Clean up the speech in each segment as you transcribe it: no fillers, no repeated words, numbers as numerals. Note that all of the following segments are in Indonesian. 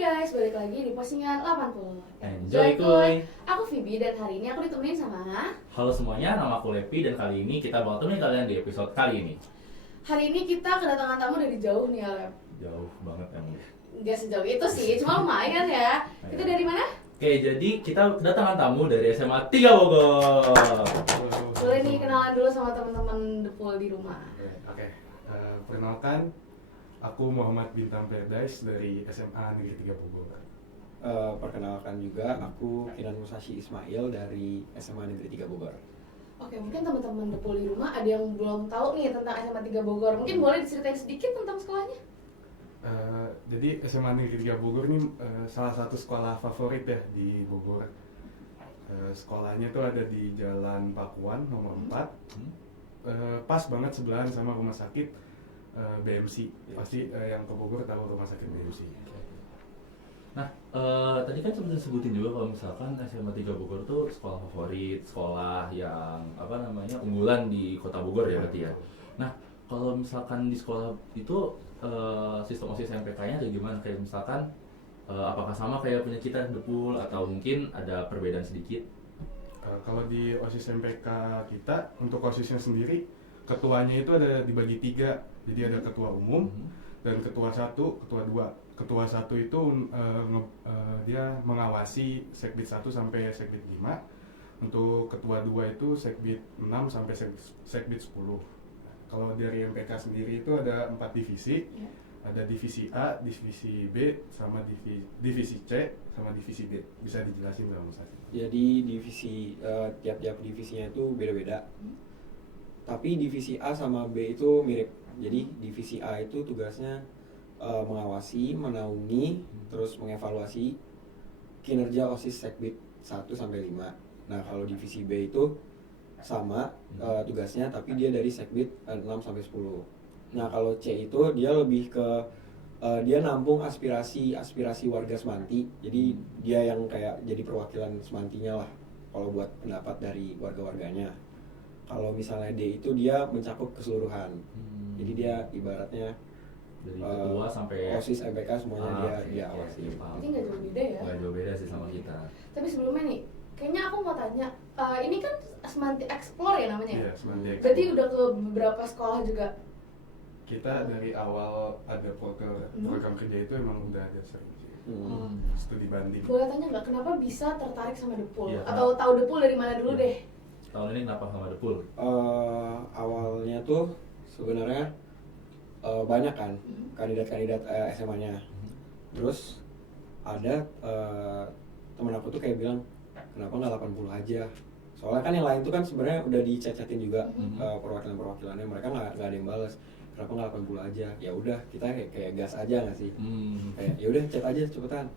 guys, balik lagi di postingan 80. Enjoy kuy. Aku Vivi dan hari ini aku ditemenin sama. Halo semuanya, nama aku Lepi dan kali ini kita bakal temenin kalian di episode kali ini. Hari ini kita kedatangan tamu dari jauh nih ya, Lep. Jauh banget emang. Nggak sejauh itu sih, cuma lumayan ya. Kita dari mana? Oke, jadi kita kedatangan tamu dari SMA 3 Bogor. Boleh nih kenalan dulu sama teman-teman The Pool di rumah. Oke. Perkenalkan, aku Muhammad Bintang Paradise dari SMA Negeri 3 Bogor. Perkenalkan juga, aku Kinan Musashi Ismail dari SMA Negeri 3 Bogor. Oke, mungkin teman-teman The Pool di rumah ada yang belum tahu nih tentang SMA 3 Bogor. Mungkin boleh diceritain sedikit tentang sekolahnya? Jadi SMA Negeri 3 Bogor ini salah satu sekolah favorit ya di Bogor. Sekolahnya tuh ada di Jalan Pakuan nomor 4. Pas banget sebelahan sama rumah sakit BMC. Pasti yang ke Bogor tahu rumah sakit BMC. Nah, tadi kan sempat disebutin juga kalau misalkan SMA 3 Bogor tuh sekolah favorit, sekolah yang unggulan di Kota Bogor ya berarti ya. Nah, kalau misalkan di sekolah itu sistem OSIS MPK-nya kayak gimana? Kayak misalkan apakah sama kayak punya kita The Pool atau mungkin ada perbedaan sedikit? Kalau di OSIS MPK kita, untuk OSISnya sendiri, ketuanya itu ada dibagi 3. Jadi ada ketua umum dan ketua 1, ketua 2. Ketua 1 itu dia mengawasi Sekbid 1 sampai Sekbid 5. Untuk ketua 2 itu Sekbid 6 sampai Sekbid 10. Kalau dari MPK sendiri itu ada 4 divisi. Ada divisi A, divisi B, sama divisi C, sama divisi D. Bisa dijelasin nggak Mas? Jadi divisi tiap-tiap divisinya itu beda-beda. Tapi divisi A sama B itu mirip. Jadi divisi A itu tugasnya mengawasi, menaungi, terus mengevaluasi kinerja OSIS Sekbid 1 sampai 5. Nah, kalau divisi B itu sama tugasnya, tapi dia dari Sekbid 6 sampai 10. Nah, kalau C itu dia lebih ke dia nampung aspirasi warga Semanti. Jadi dia yang kayak jadi perwakilan Semantinya lah kalau buat pendapat dari warga-warganya. Kalau misalnya D itu dia mencakup keseluruhan. Jadi dia ibaratnya Dari ketua sampai OSIS MPK semuanya dia awasi. Jadi nggak jauh beda ya? Nggak jauh beda sih sama kita. Tapi sebelumnya nih, kayaknya aku mau tanya, ini kan Semanti Explore ya namanya? Iya, Semanti Explore. Berarti udah ke beberapa sekolah juga? Kita dari awal ada program kerja itu emang udah ada sering sih. Studi banding. Boleh tanya nggak kenapa bisa tertarik sama The Pool? Iya, Atau tahu The Pool dari mana dulu Iya. deh? Tahun ini kenapa sama The Pool? Awalnya tuh sebenarnya banyak kan kandidat SMA-nya. Terus ada temen aku tuh kayak bilang, kenapa nggak 80 aja? Soalnya kan yang lain tuh kan sebenarnya udah dicacatin juga perwakilan-perwakilannya, mereka nggak ada yang balas. Kenapa nggak 80 aja? Ya udah, kita kayak gas aja nggak sih? Kayak ya udah chat aja cepetan.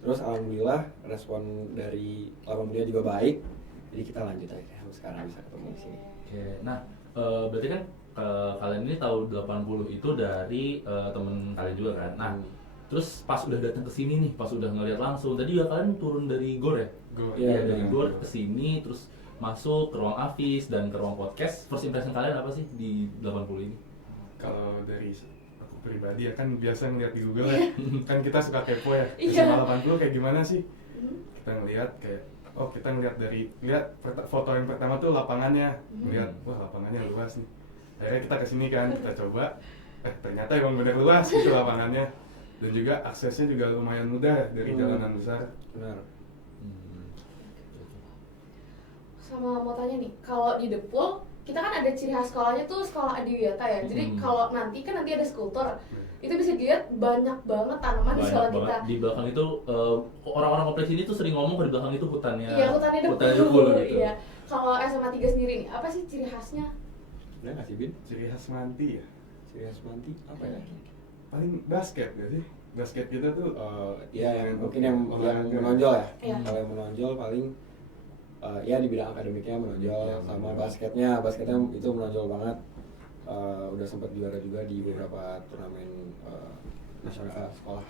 Terus alhamdulillah respon dari 80 juga baik. Jadi kita lanjut aja, sekarang bisa ketemu di sini. Oke, nah berarti kan kalian ini tahu 80 itu dari temen kalian juga kan? Nah, terus pas udah datang ke sini nih, pas udah ngeliat langsung, tadi juga kalian turun dari GOR ya? Go. Iya, Dari benar. GOR ke sini, terus masuk ke ruang Afis dan ke ruang podcast. First impression kalian apa sih di 80 ini? Kalau dari aku pribadi ya kan biasa ngeliat di Google ya. Kan kita suka kepo ya. Iya. SMA 80 kayak gimana sih? Kita ngeliat kayak kita ngeliat foto yang pertama tuh lapangannya. Ngeliat wah lapangannya luas nih. Akhirnya kita kesini kan, kita coba. Ternyata emang bener luas gitu lapangannya. Dan juga aksesnya juga lumayan mudah dari jalanan besar. Benar. Sama mau tanya nih, kalau di The Pool kita kan ada ciri khas sekolahnya tuh sekolah adiwiyata ya. Jadi kalau nanti ada skulptur, itu bisa dilihat banyak banget tanaman di sekolah kita. Di belakang itu orang-orang kompleks ini tuh sering ngomong kalau di belakang itu hutannya. Iya, hutannya The The Pool. Pool gitu. Iya. Kalau SMA 3 sendiri nih, apa sih ciri khasnya? Udah nggak sih, Bin? Ciri khas Manti ya. Ciri khas Manti apa ya? Paling basket gak sih? Basket kita tuh Ya yang mungkin yang menonjol ya. Iya. Kalau yang menonjol paling ya di bidang akademiknya menonjol, Iya, sama menonjol. basketnya itu menonjol banget. Udah sempat juara juga di beberapa turnamen nasional sekolah.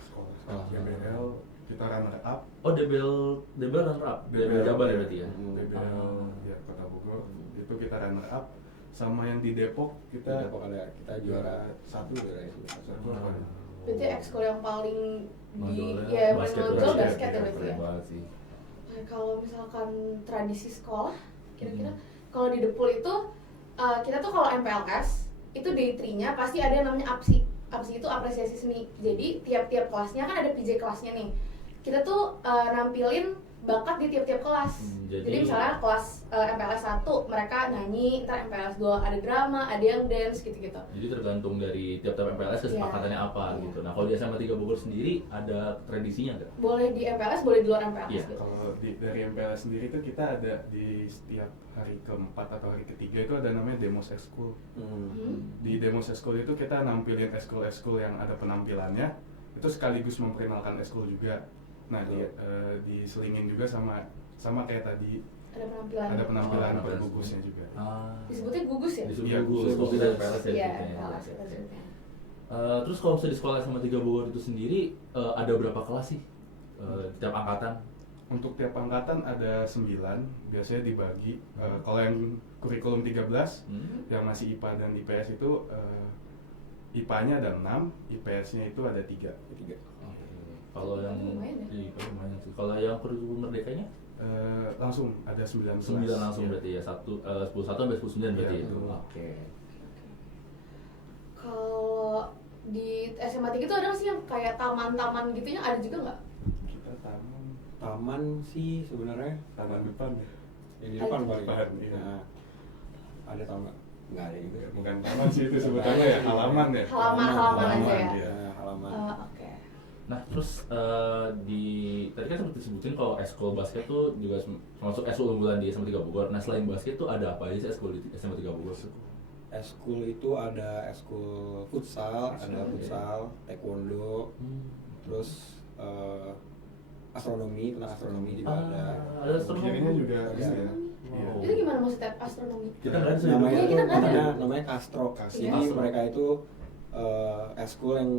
DBL kita runner up. Oh, DBL runner up. DBL Jabar ya berarti ya. DBL ya Kota Bogor itu kita runner up. Sama yang di Depok Di Depok ada kita juara satu juara itu. satu apa ya? Berarti ekskul yang paling Nonjolnya ya yang paling basket nonjol berarti ya. basket ya berarti ya. Keren banget sih. Nah, kalau misalkan tradisi sekolah, kira-kira kalau di Depul itu kita tuh kalau MPLS itu day 3-nya pasti ada yang namanya APSI. APSI itu apresiasi seni. Jadi tiap-tiap kelasnya kan ada PJ kelasnya nih. Kita tuh nampilin bakat di tiap-tiap kelas. Jadi misalnya kelas MPLS 1 mereka nyanyi, ntar MPLS 2 ada drama, ada yang dance gitu-gitu. Jadi tergantung dari tiap-tiap MPLS kesepakatannya apa gitu. Nah kalau di SMA 3 Bogor sendiri ada tradisinya nggak? Boleh di MPLS, boleh di luar MPLS Iya. gitu. Kalau dari MPLS sendiri tuh kita ada di setiap hari keempat atau hari ketiga itu ada namanya Demos Ekskul. Di Demos Ekskul itu kita nampilin ekskul-ekskul yang ada penampilannya, itu sekaligus memperkenalkan ekskul juga. Nah, diselingin juga sama kayak tadi Ada penampilan. ada penampilan Oh, bergugusnya juga. Disebutnya gugus ya? Disebut Iya, gugus, gugus. kopi dan MPLS ya. Iya, disebutnya. MPLS Oke, kita oke. sebutnya. Terus kalau misalnya di sekolah SMA 3 Bogor itu sendiri ada berapa kelas sih? Tiap angkatan? Untuk tiap angkatan ada 9, biasanya dibagi. Kalau yang kurikulum 13 yang masih IPA dan IPS itu IPA-nya ada 6, IPS-nya itu ada 3. Kalau yang Lumayan ya? iya, lumayan sih. Kalau yang kurikulum merdekanya? Langsung ada 19. 9 langsung Iya. berarti ya. 11 sampai 19 berarti Iya, itu. betul. Oke. Kalau di SMA 3 itu ada nggak sih yang kayak taman-taman gitu ada juga nggak? Kita Taman sih sebenarnya taman depan ya. yang di depan Ada. paling. Depan, iya. Nah, ada taman nggak ada juga. Bukan taman sih itu sebutannya ya, halaman ya. Halaman aja ya? Iya. Nah, halaman. Oke. Nah, terus tadi kan sempat disebutin kalau ekskul basket tuh juga termasuk ekskul unggulan di SMA 3 Bogor. Nah, selain basket tuh ada apa aja sih ekskul di SMA 3 Bogor? Eskul itu ada eskul futsal, ada futsal, taekwondo, terus astronomi, tentang astronomi juga ada. Ada astronomi. Kirinya juga Ada. bisa ya. Iya. Wow. Itu gimana maksudnya astronomi? Kita nggak ada Namanya Iya, itu kita nggak ada. namanya Castro. Castro. Jadi Castro. mereka itu eskul yang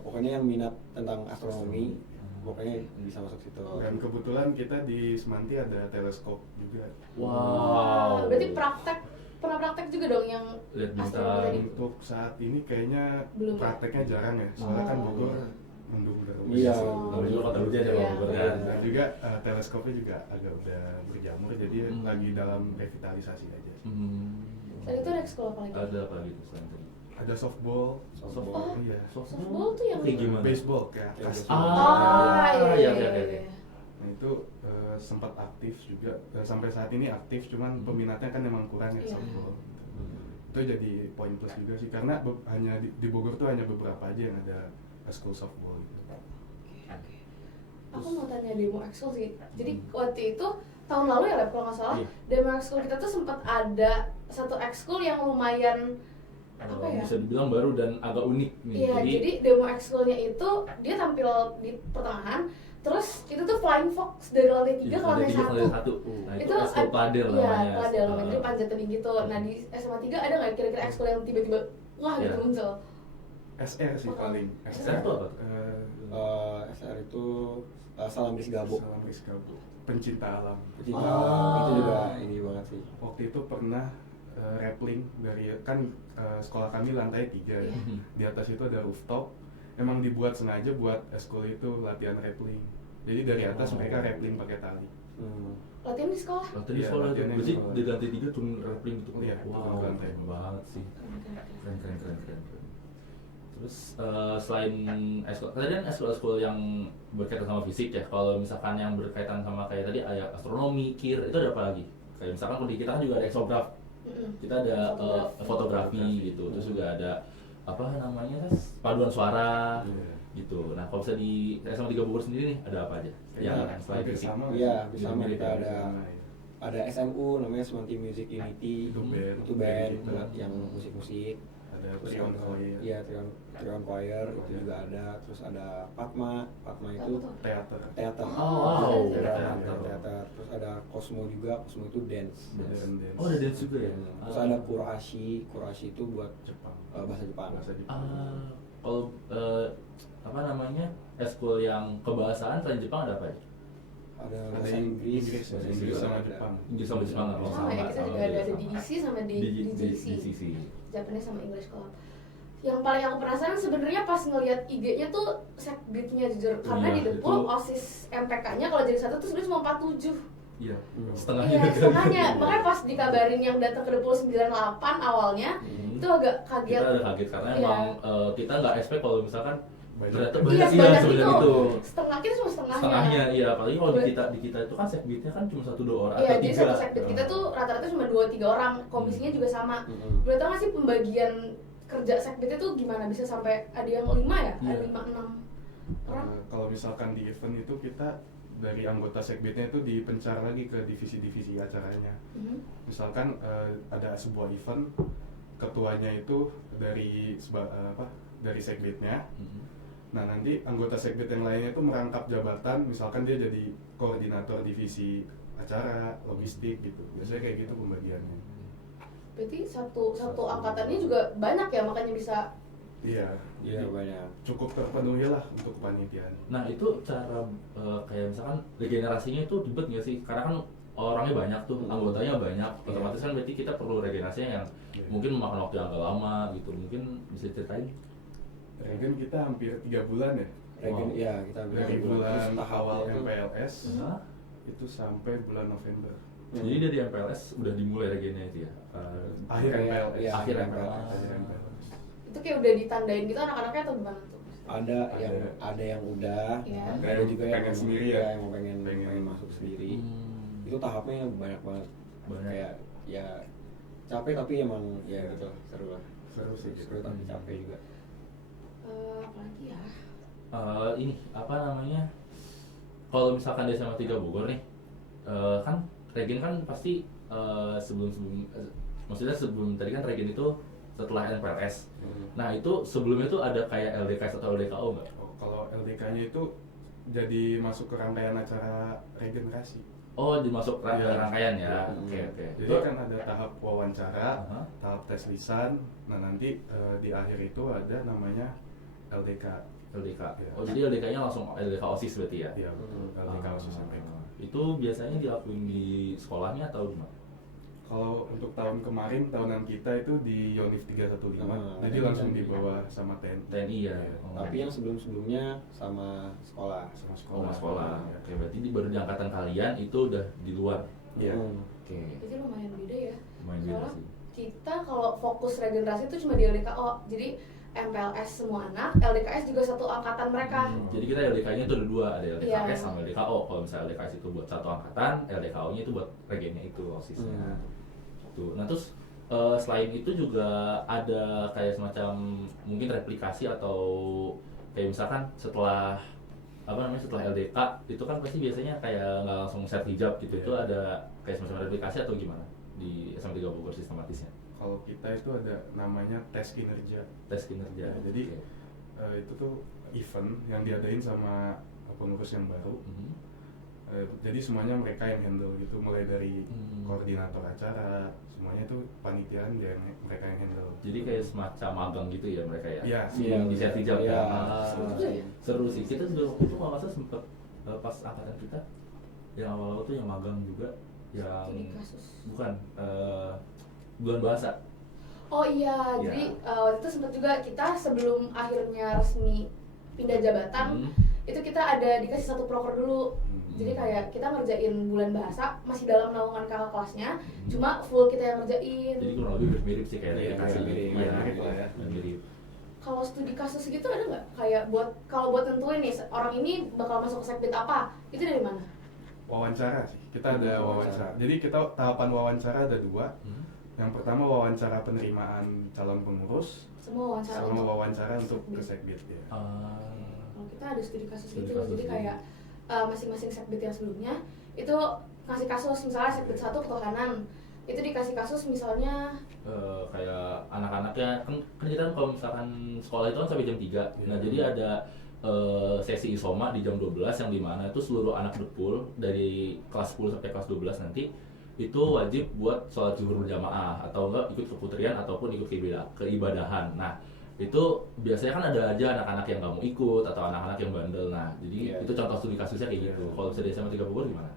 pokoknya yang minat tentang astronomi, pokoknya bisa masuk situ. Dan kebetulan kita di Semanti ada teleskop juga. Wow. Berarti pernah praktek juga dong yang Lihat astronomi bintang. tadi? Untuk saat ini kayaknya Belum. prakteknya jarang ya. Soalnya kan Bogor mendung udah. Iya. Namanya juga kota hujan ya Iya. Bang Bogor kan. Dan juga teleskopnya juga agak udah berjamur, jadi lagi dalam revitalisasi aja. Dan itu ada ekskul apa lagi? Ada apa gitu selain tadi? Ada softball, Oh. iya. Softball tuh yang kayak gimana? Baseball kayak Kayak kas. baseball. Oh, iya, iya, iya, iya. iya. Nah itu sempat aktif juga. Sampai saat ini aktif, cuman peminatnya kan memang kurang ya Iya. softball. Itu jadi poin plus juga sih, karena hanya di Bogor tuh hanya beberapa aja yang ada school softball gitu. Aku mau tanya demo ekskul sih. Jadi waktu itu tahun lalu ya Lab, kalau nggak salah, Iya. demo ekskul kita tuh sempat ada satu ekskul yang lumayan apa ya? Bisa dibilang baru dan agak unik nih. Iya, jadi demo ekskulnya itu dia tampil di pertengahan, terus itu tuh flying fox dari lantai 3 ke lantai 1. Nah, itu Itu ekskul padel Iya, namanya. padel namanya, jadi panjat tebing gitu. Nah, di SMA 3 ada nggak kira-kira ekskul yang tiba-tiba wah gitu Iya. muncul? SR sih paling. SR itu apa tuh? SR itu Salam Risgabo. Salam Rizkabo. Pencinta alam. Pecinta Oh. alam, itu juga ini banget sih. Waktu itu pernah rappling dari kan sekolah kami lantai 3 ya. Iya. Di atas itu ada rooftop. Emang dibuat sengaja buat eskul itu latihan rappling. Jadi dari atas mereka rappling pakai tali. Latihan di sekolah? Waktu di Iya, sekolah itu, latihannya di berarti sekolah. di lantai 3 cuma rappling gitu. Iya, Wow, cuma di lantai. keren banget sih. Keren. Keren. Terus selain eskul, tadi kan eskul yang berkaitan sama fisik ya. Kalau misalkan yang berkaitan sama kayak tadi ada astronomi, kir, itu ada apa lagi? Kayak misalkan kalau di kita kan juga ada eksograf, kita ada fotografi gitu. Terus juga ada apa namanya paduan suara gitu. Nah kalau bisa di SMA 3 Bogor sendiri nih ada apa aja? Yang selain hampir fisik. sama. Iya, Mirip sama mirip kita ya. ada SMU namanya Semanti Music Unity. Itu band. Itu band Gitu. buat yang musik-musik. Ada Terus Trion ada- Choir. Iya, Trion Choir itu juga ada. Terus ada Patma itu Teater. teater. Oh, wow, teater. Terus ada Cosmo juga, Cosmo itu dance. Dan Oh ada dance juga ya? Terus ada Kurashi itu buat Jepang. bahasa Jepang. Bahasa Jepang. Kalau apa namanya eskul yang kebahasaan selain Jepang ada apa ya? Ada Ada bahasa Inggris, bahasa Inggris sama ada. Jepang. Inggris sama Jepang nggak? Oh, Sama ya, kita juga ada di IC sama di di GC. sisi. Japanese sama English Club. Yang paling aku penasaran sebenarnya pas ngelihat IG-nya tuh sekbidnya jujur, karena Iya, di Depul itu- OSIS MPK-nya kalau jadi satu tuh sebenarnya cuma 47. Iya, Hmm. setengahnya Iya, kan. setengahnya. Makanya pas dikabarin yang datang ke Depul 98 awalnya, Hmm. itu agak kaget. Kita ada kaget karena Iya. emang kita nggak expect kalau misalkan Banyak. ternyata Iya, banyak sebanyak sebanyak itu. itu. Setengah kita cuma setengahnya. Setengahnya, iya. Apalagi kalau Ber- di kita itu kan sekbidnya kan cuma 1-2 orang Iya, atau jadi 3. satu sekbid kita tuh rata-rata cuma 2-3 orang, komisinya juga sama. Hmm. Boleh tau gak sih pembagian kerja sekbidnya tuh gimana bisa sampai ada yang 5 ya? Iya. Ada 5-6 orang? Kalau misalkan di event itu kita dari anggota sekbidnya itu dipencar lagi ke divisi-divisi acaranya. Mhm. Misalkan ada sebuah event, ketuanya itu dari sekbidnya. Mhm. Nah nanti anggota sekbid yang lainnya itu merangkap jabatan, misalkan dia jadi koordinator divisi acara, logistik gitu. Biasanya kayak gitu pembagiannya. Berarti satu angkatannya juga banyak ya, makanya bisa. Iya, Iya banyak. cukup terpenuhi lah untuk kepanitiaan. Nah itu cara kayak misalkan regenerasinya itu ribet nggak sih? Karena kan orangnya banyak tuh, anggotanya banyak. Otomatis kan berarti kita perlu regenerasinya yang Iya. mungkin memakan waktu yang agak lama gitu. Mungkin bisa ceritain? Regen kita hampir 3 bulan ya. Regen, Wow. ya kita Dari terus bulan tahapnya awal itu- MPLS Hah? itu sampai bulan November. Jadi dari MPLS udah dimulai regennya itu ya? Akhir Kayak- MPLS. iya, Akhir MPLS. Akhir MPLS. Itu kayak udah ditandain gitu anak-anaknya atau gimana tuh? ada yang udah, Iya. ada juga yang Pengen mau- sendiri ya, ya? yang mau pengen masuk sendiri. Itu tahapnya banyak banget. Banyak. Kayak ya capek tapi emang ya gitu seru lah. Seru sih. Seru tapi capek juga. Apalagi ya? Ini apa namanya? Kalau misalkan di SMA 3 Bogor nih, kan regen kan pasti maksudnya sebelum tadi kan regen itu setelah NPLS. Nah itu sebelumnya tuh ada kayak LDKS atau LDKO nggak? Oh, kalau LDK-nya itu jadi masuk ke rangkaian acara regenerasi. Oh dimasuk Iya. rangkaian ya? Iya. Oke oke. Jadi kan ada tahap wawancara, Aha. tahap tes lisan. Nah nanti di akhir itu ada namanya LDK. LDK. Iya. Oh jadi LDK-nya langsung LDK OSIS berarti ya? Iya, LDK khusus sampai. Itu biasanya dilakuin di sekolahnya atau gimana? Kalau untuk tahun kemarin, tahunan kita itu di Yonif 315, jadi ada langsung TNI. dibawa sama TNI. TNI ya? Iya. Oh. Tapi yang sebelum-sebelumnya sama sekolah. Sama Oh sekolah. mas sekolah. Iya. Oke berarti baru di angkatan kalian itu udah di luar. Iya. Oke. Jadi lumayan beda ya. Lumayan beda Soalnya sih. kita kalau fokus regenerasi itu cuma di LDKO. Jadi MPLS semua anak, LDKS juga satu angkatan mereka. Jadi kita LDK-nya itu ada 2, ada LDKS Iya. sama LDKO. Kalau misalnya LDKS itu buat satu angkatan, LDKO-nya itu buat regennya itu OSIS-nya. Tuh. Nah terus selain itu juga ada kayak semacam mungkin replikasi atau kayak misalkan setelah setelah LDK itu kan pasti biasanya kayak nggak langsung set hijab gitu. Iya. Itu ada kayak semacam replikasi atau gimana di SMA 3 Bogor sistematisnya? Kalau kita itu ada namanya tes kinerja. Tes kinerja. Ya, jadi Oke. itu tuh event yang diadain sama pengurus yang baru. Mhm. Jadi semuanya mereka yang handle gitu, mulai dari Hmm. koordinator acara, semuanya itu panitiaan mereka yang handle. Jadi kayak semacam magang gitu ya mereka ya? Iya, Sebelum di set hijab Iya. kan? Seru juga ya? Seru sih. Kita juga waktu itu kalau nggak salah sempet pas angkatan kita yang awal-awal tuh yang magang juga yang Studi kasus. bukan bulan bahasa. Oh iya, Iya. jadi waktu itu sempat juga kita sebelum akhirnya resmi pindah jabatan, Hmm. itu kita ada dikasih satu proker dulu. Jadi kayak kita ngerjain bulan bahasa masih dalam naungan kakak kelasnya, cuma full kita yang ngerjain. Jadi kurang lebih mirip sih kayak Iya, replikasi. mirip, Iya, mirip lah ya. mirip. Kalau studi kasus gitu ada nggak? Kayak buat nentuin nih orang ini bakal masuk ke sekbid apa? Itu dari mana? Wawancara sih, kita ada wawancara. Jadi kita tahapan wawancara ada 2. Hmm. Yang pertama wawancara penerimaan calon pengurus, Semua wawancara sama wawancara untuk sekbid. ke sekbid ya. Kalau kita ada studi kasus Studi gitu, kasus, jadi iya. kayak masing-masing sekbid yang sebelumnya itu ngasih kasus, misalnya sekbid 1 ketuhanan, itu dikasih kasus misalnya Kayak anak-anaknya kan kita kan kalau misalkan sekolah itu kan sampai jam 3. Nah, Iya. jadi ada sesi isoma di jam 12 yang dimana itu seluruh anak Depul dari kelas 10 sampai kelas 12 nanti itu wajib buat sholat zuhur berjamaah atau enggak ikut keputrian ataupun ikut keibadahan. Nah, itu biasanya kan ada aja anak-anak yang nggak mau ikut atau anak-anak yang bandel. Nah, jadi Iya. itu contoh studi kasusnya kayak gitu. Iya. Kalau misalnya di SMA 3 Bogor gimana?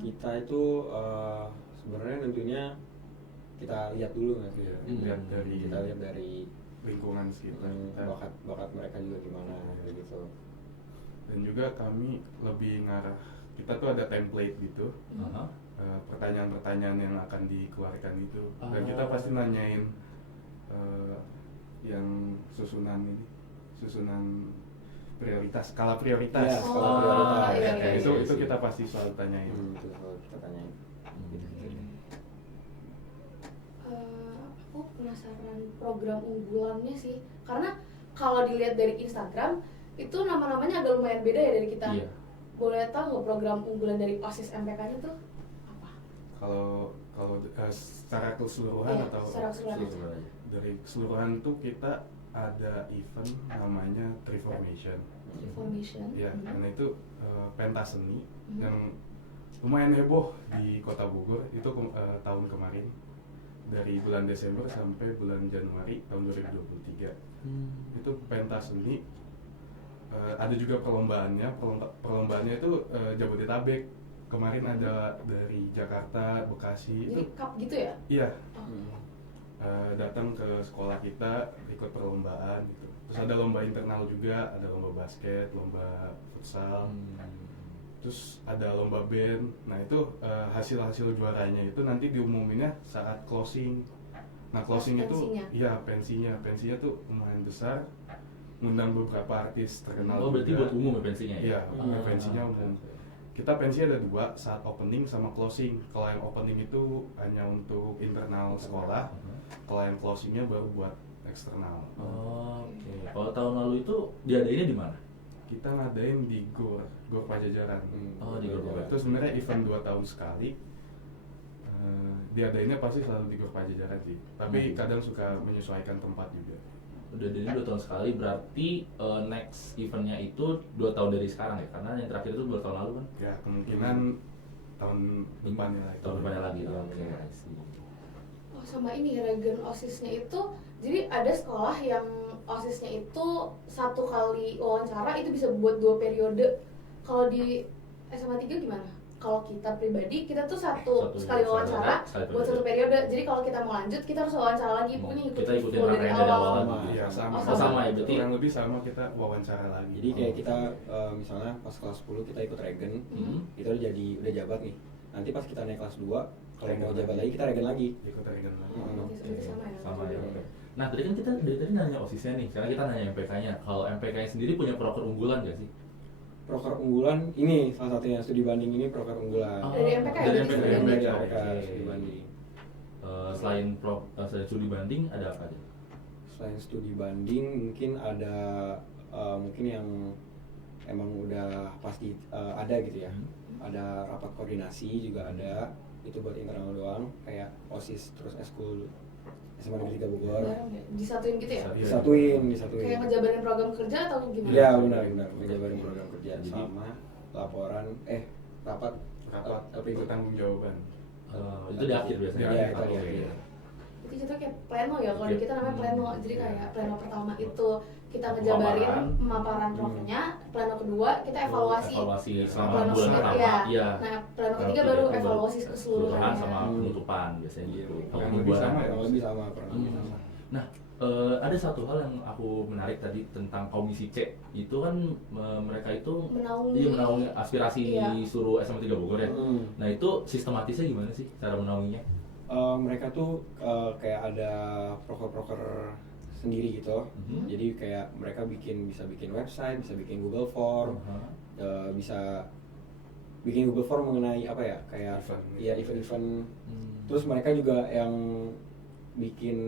Kita itu sebenarnya tentunya kita lihat dulu nggak sih? Iya, lihat dari Kita lihat dari lingkungan sekitar kita. bakat mereka juga gimana kayak gitu. Dan juga kami lebih ngarah, kita tuh ada template gitu, Aha. pertanyaan-pertanyaan yang akan dikeluarkan itu, dan Oh. kita pasti nanyain yang susunan prioritas, skala prioritas. Iya, skala Oh, prioritas. iya, iya, itu iya, itu iya. kita pasti selalu tanyain. Itu selalu kita tanyain. Aku penasaran program unggulannya sih, karena kalau dilihat dari Instagram itu nama-namanya agak lumayan beda ya dari kita. Iya. Boleh tahu nggak program unggulan dari OSIS MPK-nya tuh apa? Kalau secara keseluruhan Iya, atau secara keseluruhan. Seluruhan. dari keseluruhan tuh kita ada event namanya Triformation. Information. Ya, karena itu pentas seni Mhm. yang lumayan heboh di Kota Bogor itu tahun kemarin, dari bulan Desember sampai bulan Januari tahun 2023. Itu pentas seni, ada juga perlombaannya. Perlombaannya itu Jabodetabek. Kemarin ada dari Jakarta, Bekasi. Jadi Itu cup gitu ya? iya, Oh. datang ke sekolah kita ikut perlombaan gitu. Terus ada lomba internal juga, ada lomba basket, lomba futsal. Terus ada lomba band. Nah itu hasil-hasil juaranya itu nanti diumuminnya saat closing. Nah closing itu, Pensinya? iya pensinya tuh lumayan besar. Ngundang beberapa artis terkenal. Oh, berarti juga. buat umum ya pensinya ya? Iya, pensinya umum. Kita pensi ada dua, saat opening sama closing. Kalau yang opening itu hanya untuk internal sekolah, kalau yang closingnya baru buat eksternal. Oh, oke. Kalau tahun lalu itu diadainnya di mana? Kita ngadain di Gor Pajajaran. Oh, di Gor Pajajaran. Itu sebenarnya event 2 tahun sekali. Diadainnya pasti selalu di Gor Pajajaran sih. Tapi kadang suka menyesuaikan tempat juga. Udah diadain 2 tahun sekali, berarti next eventnya itu 2 tahun dari sekarang ya? Karena yang terakhir itu 2 tahun lalu kan? Ya kemungkinan tahun depannya lagi. Tahun depannya lagi. Oke, I see. Oh, sama ini regen OSIS-nya itu, jadi ada sekolah yang OSIS-nya itu 1 kali wawancara itu bisa buat 2 periode. Kalau di SMA 3 gimana? Kalau kita pribadi, kita tuh satu sekali wawancara sekali buat 1 periode. Jadi kalau kita mau lanjut, kita harus wawancara lagi. Pokoknya Kita ikutin full rangkaian dari awal lagi. Iya sama. Oh, sama ya, berarti? Kurang lebih sama, kita wawancara lagi. Jadi kayak kita misalnya pas kelas 10 kita ikut regen, kita udah jabat nih. Nanti pas kita naik kelas 2, kalau mau jabat lagi kita regen lagi. ikut regen lagi. Berarti sama ya? Sama ya. Oke. Nah, tadi kan kita dari tadi nanya OSIS-nya nih, sekarang kita nanya MPK-nya. Kalau MPK-nya sendiri punya proker unggulan nggak sih? Proker unggulan ini salah satunya studi banding ini proker unggulan. Dari MPK ya? Dari Berarti MPK, studi banding. Oke. Studi banding. Selain selain studi banding ada apa aja? Selain studi banding mungkin ada mungkin yang emang udah pasti ada gitu ya. Ada rapat koordinasi juga ada. Itu buat internal doang kayak OSIS terus eskul SMA Negeri 3 Bogor. Bareng ya? Disatuin gitu ya? Iya. Disatuin. Kayak ngejabarin program kerja atau gimana? Iya benar menjabarin program kerja Jadi- sama laporan rapat bertanggung jawaban. Itu di akhir biasanya. Iya, itu Oke. di akhir. Jadi contohnya kayak pleno ya, kalau Oke. di kita namanya pleno. Jadi kayak pleno pertama itu kita ngejabarin pemaparan prokernya, pleno kedua kita evaluasi. Evaluasi selama Pleno bulan kedua, pertama. iya. Iya. Nah, pleno Pleno ketiga ketiga baru itu evaluasi keseluruhan. sama penutupan biasanya gitu. Kalau Kurang di lebih bulan- sama ya? Kurang lebih sama kurang lebih sama. Nah, ada satu hal yang aku menarik tadi tentang komisi C. Itu kan mereka itu menaungi aspirasi Iya. suruh SMA 3 Bogor ya. Hmm. Nah, itu sistematisnya gimana sih cara menaunginya? Mereka tuh kayak ada proker-proker sendiri gitu. Mhm. Jadi kayak mereka bisa bikin website, bisa bikin Google Form, bisa bikin Google Form mengenai apa ya kayak Event. ya event-event. Terus mereka juga yang bikin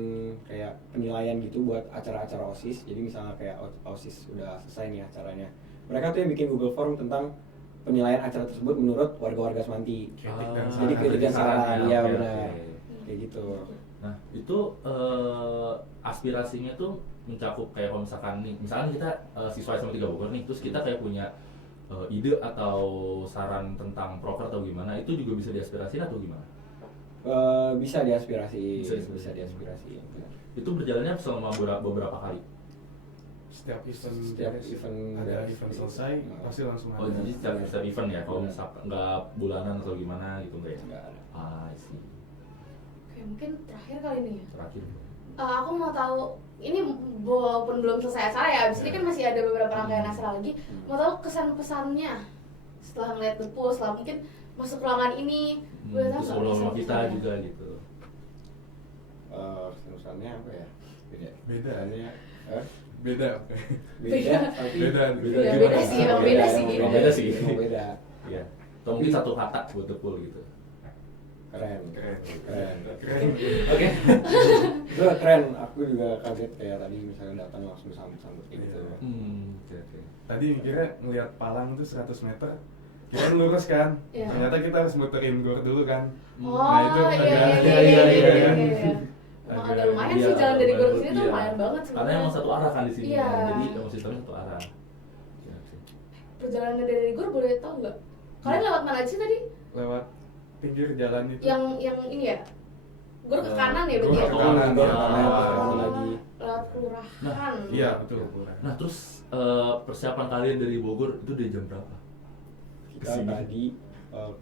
kayak penilaian gitu buat acara-acara OSIS. Jadi misalnya kayak OSIS udah selesai nih acaranya, mereka tuh yang bikin Google Form tentang penilaian acara tersebut menurut warga-warga Semanti. Kritik dan Jadi kritik dan saran, iya oke, benar. oke. Kayak gitu. Nah, itu aspirasinya tuh mencakup kayak kalau misalkan nih, misalkan kita siswa SMA 3 Bogor nih, terus kita kayak punya ide atau saran tentang proker atau gimana, itu juga bisa diaspirasiin atau gimana? Bisa diaspirasi, Bisa diaspirasi. Itu berjalannya selama beberapa kali. Setiap event Setiap beres, event ada beres. event selesai pasti langsung Oh, ada. jadi setiap event ya, kalau Iya. misalkan nggak bulanan atau gimana gitu nggak ya? Nggak ada. Ah, I see. Oke, mungkin terakhir kali nih ya. Terakhir. Aku mau tahu ini walaupun belum selesai acara ya, abis ini kan masih ada beberapa rangkaian acara lagi. Mau tahu kesan pesannya setelah ngeliat The Pool, setelah mungkin masuk ruangan ini, boleh tahu Terus nggak ngobrol sama kesan kita pesannya? juga gitu. Kesannya apa ya? Beda. Beda. Kesannya, Beda. beda, tapi Beda. Iya, gimana? beda sih, emang beda sih. Emang beda sih. Emang beda. Iya. Atau mungkin satu kata buat The Pool gitu. Keren. Keren. Keren. Oke. Itu keren. Aku juga kaget kayak tadi misalnya datang langsung sambut-sambut kayak gitu. Oke. Tadi mikirnya ngelihat palang tuh 100 meter, kirain lurus kan? Iya. Ternyata kita harus muterin gor dulu kan? Oh, Nah, itu iya. Emang agak lumayan Iya, sih jalan dari Gor ke sini tuh iya. lumayan banget Karena sebenarnya. emang satu arah kan di sini. Iya. Kan? Jadi emang sistemnya satu arah. Iya sih. Perjalanan dari Gor boleh tahu nggak? Kalian lewat mana aja sih tadi? Lewat pinggir jalan itu. Yang ini ya? Gor ke kanan ya berarti Gor ya? ke kanan, Gor ya. ke kanan, ke kanan lagi. Lewat kelurahan. Iya betul. Nah terus persiapan kalian dari Bogor itu dari jam berapa? Kita tadi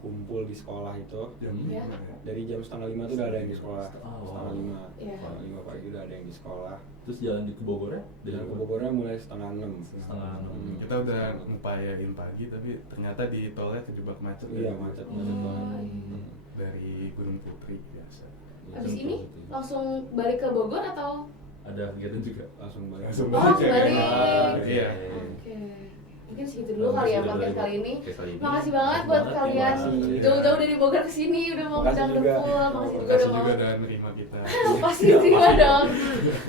kumpul di sekolah itu Jam Iya. lima ya. dari jam 4:30 tuh udah ada yang di sekolah. Oh, Setengah lima. Iya. 5 pagi udah ada yang di sekolah. Terus jalan di ke Bogornya? Dan ke Bogornya mulai 5:30. Setengah enam. Kita udah ngupayain pagi tapi ternyata di tolnya kejebak macet. Iya, macet banget. Dari Gunung Putri biasa. Abis ini langsung balik ke Bogor atau? Ada kegiatan juga. Langsung balik. Langsung Oh, balik ya, balik. kan? Iya. Oke. Mungkin segitu dulu kali ya podcast kali ini. Podcast kali ini. Makasih banget buat Makasih kalian banget. Iya. jauh-jauh dari Bogor ke sini udah mau Makasih ngundang The juga. Pool. Makasih juga Makasih udah mau. juga udah nerima kita. Pasti terima dong.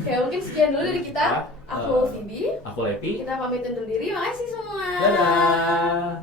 Ya mungkin sekian dulu dari kita. Aku Vidi. Aku Lepi. Kita pamit undur diri. Makasih semua. Dadah.